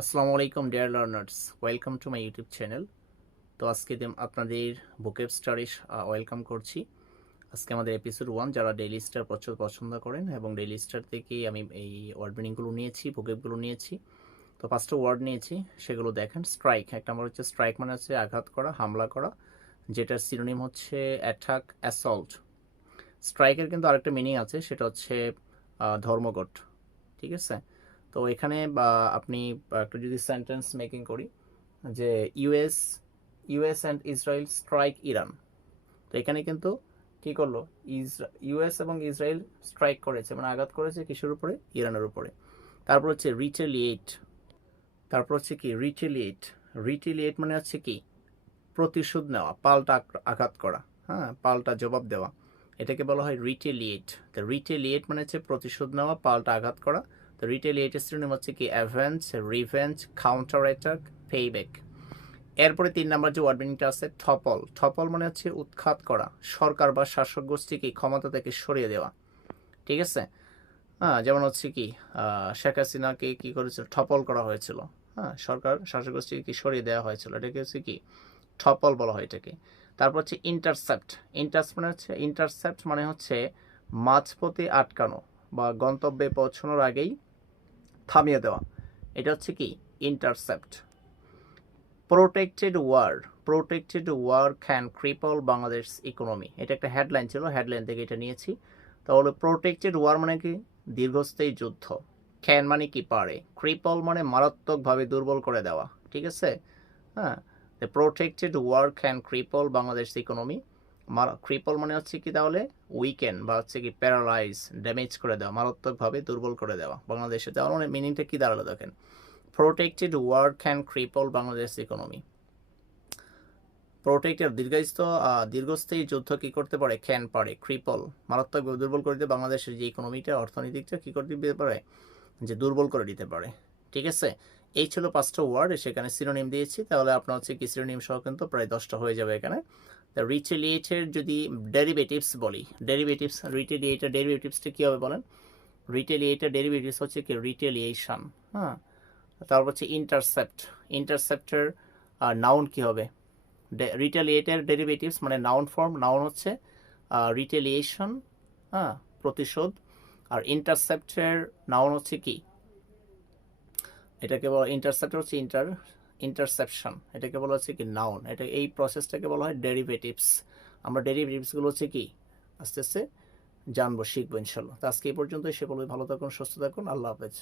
আসসালামু আলাইকুম dear learners, welcome to my YouTube channel. তো আজকে আপনাদের ভোকেব স্টারে ওয়েলকাম করছি। আজকে আমাদের এপিসোড 1। যারা ডেইলি স্টার প্রচুর পছন্দ করেন এবং ডেইলি স্টার থেকে আমি এই ওয়ার্ড মিনিংগুলো নিয়েছি, ভোকেবগুলো নিয়েছি। তো ফার্স্টে ওয়ার্ড নিয়েছি, সেগুলো দেখেন। স্ট্রাইক, এক নম্বর হচ্ছে স্ট্রাইক, মানে হচ্ছে আঘাত করা, হামলা করা, যেটার সিনোনিম হচ্ছে অ্যাটাক, অ্যাসল্ট। স্ট্রাইকের কিন্তু আরেকটা মিনিং আছে, সেটা হচ্ছে ধর্মঘট। ঠিক আছে? তো এখানে আপনি একটু যদি সেন্টেন্স মেকিং করি যে US and Israel strike Iran. তো এখানে কিন্তু কি করলো, ইউএস এবং ইসরায়েল স্ট্রাইক করেছে, মানে আঘাত করেছে কিসের উপরে? ইরানের উপরে। তারপর হচ্ছে রিটেলিয়েট, তারপর হচ্ছে কি রিটেলিয়েট। রিটেলিয়েট মানে হচ্ছে কি প্রতিশোধ নেওয়া, পাল্টা আঘাত করা, হ্যাঁ, পাল্টা জবাব দেওয়া, এটাকে বলা হয় রিটেলিয়েট। তো রিটেলিয়েট মানে হচ্ছে প্রতিশোধ নেওয়া, পাল্টা আঘাত করা। তো রিটেলিয়েটের সিনোনিম হচ্ছে কি avenge, revenge, counter attack, payback. এরপরে 3 নাম্বার যে ওয়ার্ড মিনিংটা আছে টপল। টপল মানে হচ্ছে উৎখাত করা, সরকার বা শাসক গোষ্ঠীকে ক্ষমতা থেকে সরিয়ে দেওয়া। ঠিক আছে? হ্যাঁ, যেমন হচ্ছে কি শেখ হাসিনাকে কি করেছিল, টপল করা হয়েছিল। হ্যাঁ, সরকার শাসক গোষ্ঠীকে কি সরিয়ে দেওয়া হয়েছিল, এটাকে হচ্ছে কি টপল বলা হয় এটাকে। তারপর হচ্ছে ইন্টারসেপ্ট। ইন্টারসেপ্ট মানে হচ্ছে মাঝপথে আটকানো বা গন্তব্যে পৌঁছানোর আগেই থামিয়ে দেওয়া, এটা হচ্ছে কি intercept. Protected war can cripple Bangladesh economy, এটা একটা হেডলাইন ছিল, হেডলাইন থেকে এটা নিয়েছি। তাহলে প্রোটেক্টেড ওয়ার মানে কি দীর্ঘস্থায়ী যুদ্ধ, ক্যান মানে কি পারে, ক্রিপল মানে মারাত্মকভাবে দুর্বল করে দেওয়া। ঠিক আছে? হ্যাঁ, the protected war can cripple Bangladesh economy. Cripple মানে হচ্ছে কি তাহলে উইকেন বা হচ্ছে কি প্যারালাইজ, ড্যামেজ করে দেওয়া, মারাত্মকভাবে দুর্বল করে দেওয়া বাংলাদেশে। তাহলে মানে মিনিংটা কি দাঁড়ালো দেখেন, protected war can cripple Bangladesh economy. Protected দীর্ঘস্থায়ী যুদ্ধ কি করতে পারে, ক্যান পারে, ক্রিপল মারাত্মকভাবে দুর্বল করে দিতে বাংলাদেশের যে ইকোনমিটা, অর্থনীতিটা কি করতে দিতে পারে, যে দুর্বল করে দিতে পারে। ঠিক আছে? এই ছিল 5টা ওয়ার্ড, সেখানে সিনোনিম দিয়েছি। তাহলে আপনার হচ্ছে কি সিনোনিম সহ কিন্তু প্রায় 10টা হয়ে যাবে এখানে। রিটেলিয়েটের যদি ডেরিভেটিভস বলি, রিটেলিয়েটের ডেরিভেটিভসটা কী হবে বলেন? রিটেলিয়েটের ডেরিভেটিভস হচ্ছে কি রিটেলিয়েশন। হ্যাঁ, তারপর হচ্ছে ইন্টারসেপ্টের নাউন কি হবে? রিটেলিয়েটের ডেরিভেটিভস মানে নাউন ফর্ম, নাউন হচ্ছে রিটেলিয়েশন, হ্যাঁ, প্রতিশোধ। আর ইন্টারসেপ্টের নাউন হচ্ছে কি, এটাকে বলা ইন্টারসেপ্টর হচ্ছে ইন্টারসেপশন, এটাকে বলা হচ্ছে কি নাউন। এটা এই প্রসেসটাকে বলা হয় ডেরিভেটিভস। আমরা ডেরিভেটিভসগুলো হচ্ছে কি আস্তে আস্তে জানবো, শিখবো ইনশাল্লাহ। তো আজকে এই পর্যন্তই, সে বলে ভালো থাকুন, সুস্থ থাকুন, আল্লাহ হাফেজ।